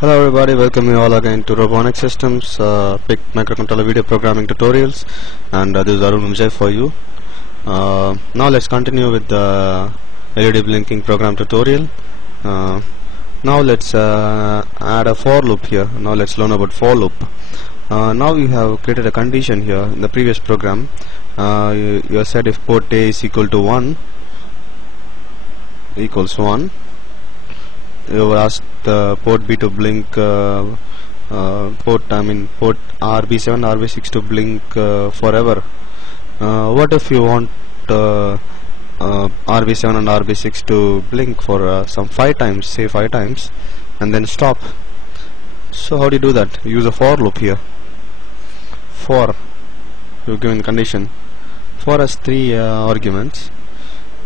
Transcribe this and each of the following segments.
Hello everybody, welcome you all again to Robotic Systems PIC Microcontroller video programming tutorials, and this is Arun Vijay for you. Now let's continue with the LED blinking program tutorial. Now let's add a for loop here. Now let's learn about for loop. Now you have created a condition here in the previous program. You said if port A is equal to 1 equals 1, you asked port B to blink, port RB7, RB6 to blink forever. What if you want RB7 and RB6 to blink for some 5 times, say 5 times, and then stop? So how do you do that? Use a for loop here. For, you given condition. For has 3 arguments.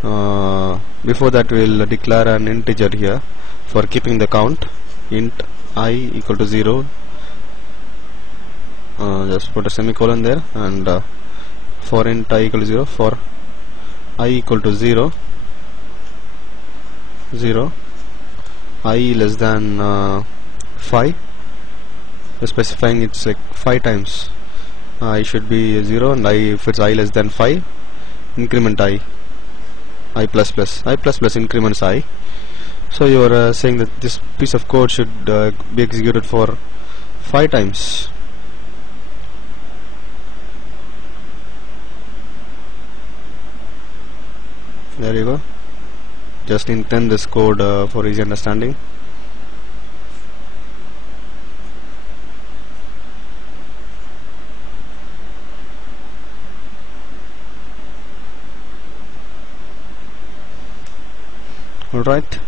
Before that we'll declare an integer here for keeping the count, int I equal to 0. Just put a semicolon there, and for int I equal to 0, for I equal to 0, I less than 5, specifying it's like 5 times. I should be 0, and if it's I less than 5, increment I plus plus increments I. So you are saying that this piece of code should be executed for 5 times. There you go. Just intend this code for easy understanding. Alright.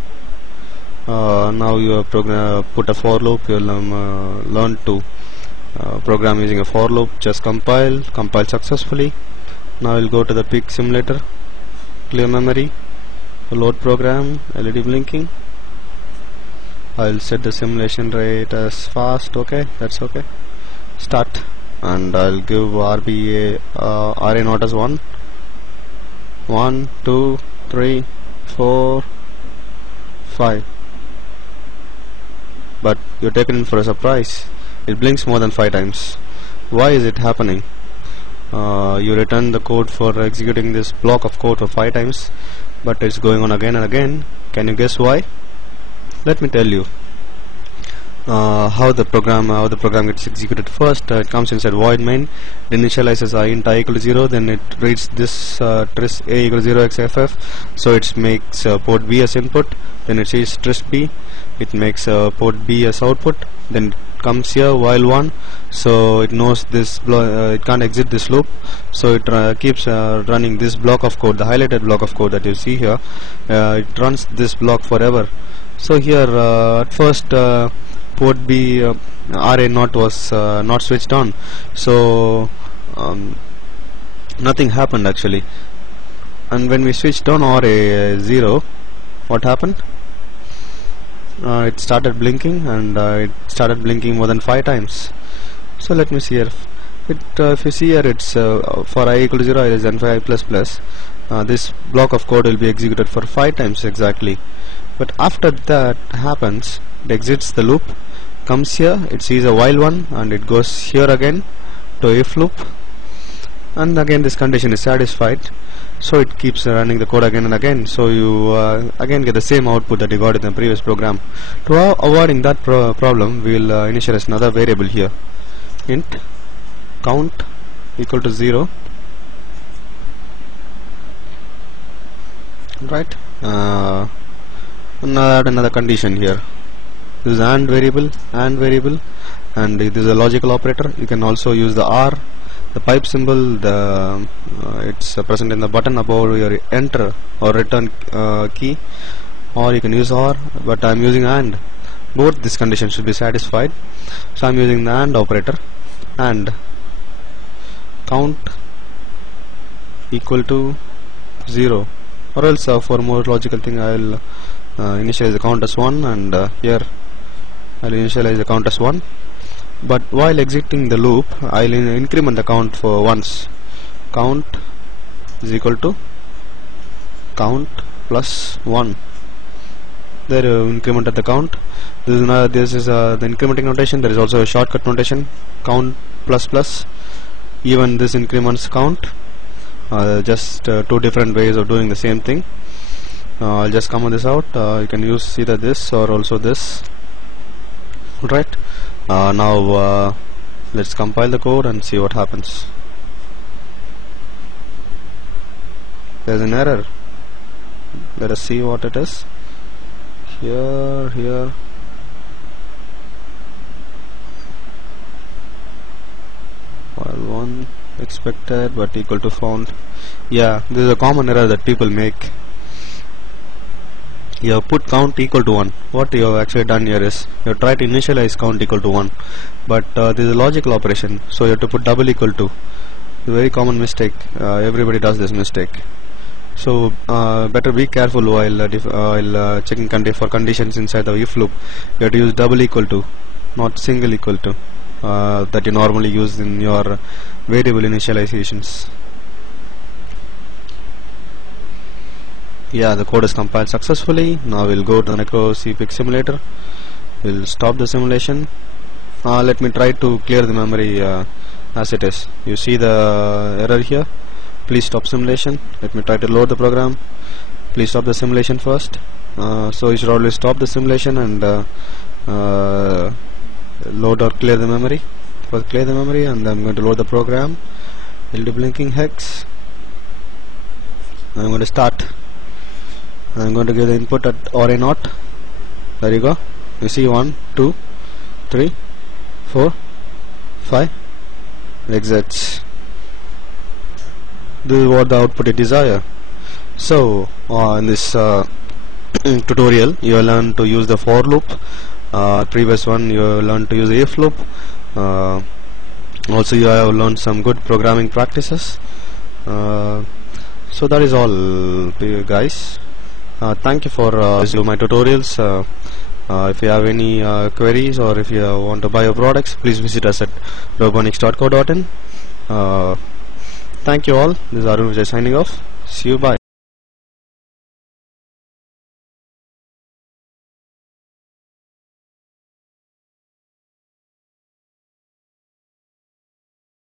Now you have put a for loop. You will learn to program using a for loop. Just compile successfully. Now we'll go to the PIC simulator, clear memory, load program, LED blinking. I'll set the simulation rate as fast. Okay, that's okay. Start, and I'll give RBA RA not as 1, 1, 2, 3, 4, 5. But you're taken in for a surprise. It blinks more than 5 times. Why is it happening? You return the code for executing this block of code for 5 times, but it's going on again and again. Can you guess why? Let me tell you how the program gets executed. First, it comes inside void main. It initializes int I equal to 0. Then it reads this tris a equal to 0xff. So it makes port B as input. Then it says tris B. It makes port B as output. Then it comes here while 1. So it knows this it can't exit this loop. So it keeps running this block of code, the highlighted block of code that you see here. It runs this block forever. So here at first port B RA not was not switched on, so nothing happened actually. And when we switched on RA 0, what happened? It started blinking, and it started blinking more than 5 times. So let me see here. If you see here, it's for I equal to 0, I less than 5 plus plus. This block of code will be executed for 5 times exactly. But after that happens, it exits the loop, comes here, it sees a while one, and it goes here again to if loop, and again this condition is satisfied. So it keeps running the code again and again. So you again get the same output that you got in the previous program. To avoiding that problem, we will initialize another variable here, int count equal to 0. Right. Add another condition here. This is AND variable, and this is a logical operator. You can also use the R, the pipe symbol. It's present in the button above your enter or return key, or you can use R, but I'm using AND. Both these conditions should be satisfied, so I'm using the AND operator. And count equal to 0, or else for more logical thing I'll initialize the count as 1, and here I'll initialize the count as 1. But while exiting the loop, I'll increment the count for once. Count is equal to count plus 1. there you incremented the count. This is the incrementing notation. There is also a shortcut notation, count plus plus. Even this increments count. Just two different ways of doing the same thing. I'll just comment this out. You can use either this or also this. Right. Now let's compile the code and see what happens. There's an error. Let us see what it is. Here. While 1 expected but equal to found. Yeah, this is a common error that people make. You have put count equal to 1. What you have actually done here is you have tried to initialize count equal to 1, but this is a logical operation, so you have to put double equal to. It's a very common mistake. Everybody does this mistake. So better be careful while checking for conditions inside the if loop. You have to use double equal to, not single equal to, that you normally use in your variable initializations. Yeah, the code is compiled successfully. Now we'll go to the PIC simulator. We'll stop the simulation. Let me try to clear the memory as it is. You see the error here. Please stop simulation. Let me try to load the program. Please stop the simulation first. So you should always stop the simulation and load or clear the memory. First clear the memory, and I'm going to load the program. I'll do blinking hex. I'm going to start. I'm going to give the input at array naught. There you go. You see 1, 2, 3, 4, 5 exits. This is what the output you desire. So in this tutorial you will learn to use the for loop. Previous one you will learn to use the if loop. Also you have learned some good programming practices. So that is all, guys. Thank you for listening to my tutorials. If you have any queries, or if you want to buy your products, please visit us at robonics.co.in. Thank you all. This is Arun Vijay signing off. See you. Bye.